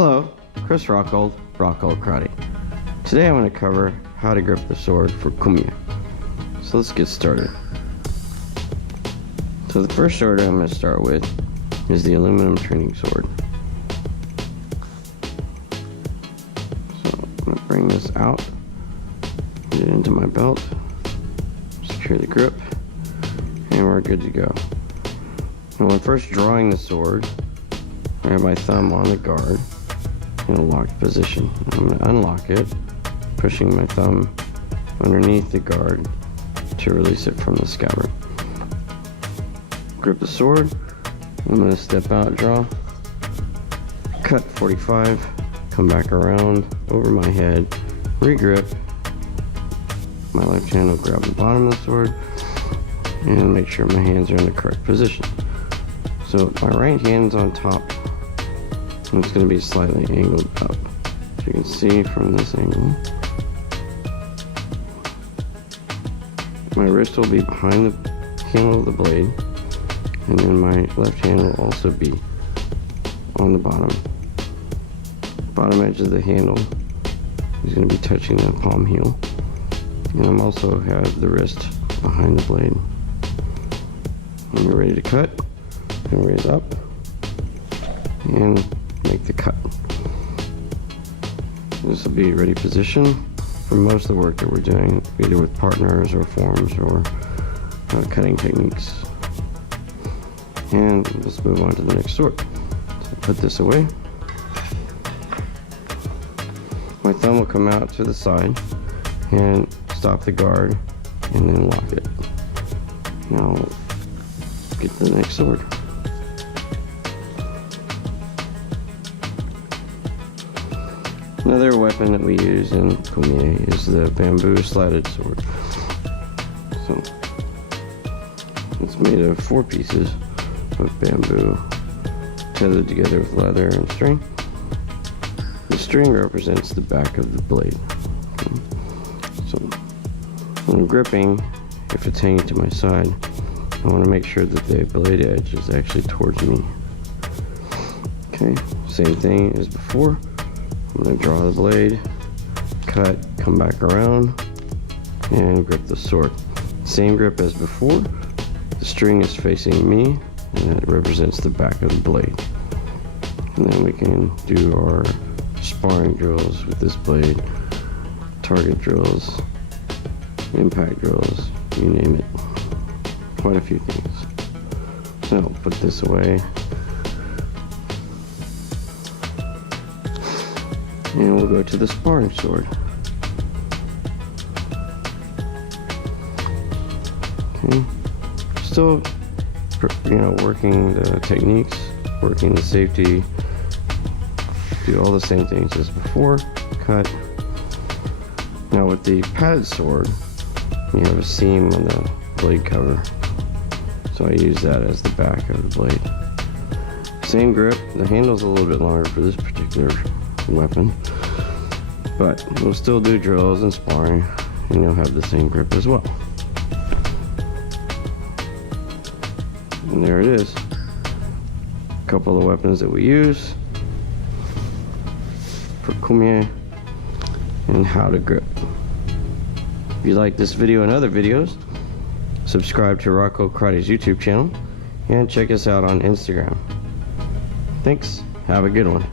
Hello, Chris Rockhold, Rockhold Karate. Today I'm going to cover how to grip the sword for Kummooyeh. So let's get started. So the first sword I'm going to start with is the aluminum training sword. So I'm going to bring this out, get it into my belt, secure the grip, and we're good to go. And when first drawing the sword, I have my thumb on the guard in a locked position. I'm going to unlock it, pushing my thumb underneath the guard to release it from the scabbard. Grip the sword. I'm going to step out, draw, cut 45, come back around over my head, regrip. My left hand will grab the bottom of the sword and make sure my hands are in the correct position. So my right hand's on top, and it's going to be slightly angled up. As you can see from this angle, my wrist will be behind the handle of the blade, and then my left hand will also be on the bottom edge of the handle is going to be touching the palm heel, and I'm also have the wrist behind the blade. When you're ready to cut, you can raise up and make the cut. This will be ready position for most of the work that we're doing, either with partners or forms or cutting techniques. And let's move on to the next sword. So put this away. My thumb will come out to the side and stop the guard and then lock it. Now get the next sword. Another weapon that we use in Kummooyeh is the bamboo slatted sword. So it's made of 4 pieces of bamboo tethered together with leather and string. The string represents the back of the blade. Okay. So when I'm gripping, if it's hanging to my side, I want to make sure that the blade edge is actually towards me. Okay, same thing as before. I'm going to draw the blade, cut, come back around, and grip the sword. Same grip as before. The string is facing me, and that represents the back of the blade. And then we can do our sparring drills with this blade, target drills, impact drills, you name it. Quite a few things. So I'll put this away. And we'll go to the sparring sword. Okay. Still, working the techniques, working the safety, do all the same things as before. Cut. Now with the padded sword, you have a seam on the blade cover. So I use that as the back of the blade. Same grip. The handle's a little bit longer for this particular weapon, but we'll still do drills and sparring, and you'll have the same grip as well. And there it is. A couple of the weapons that we use for Kummooyeh and how to grip. If you like this video and other videos, subscribe to Rockhold Karate's YouTube channel and check us out on Instagram. Thanks. Have a good one.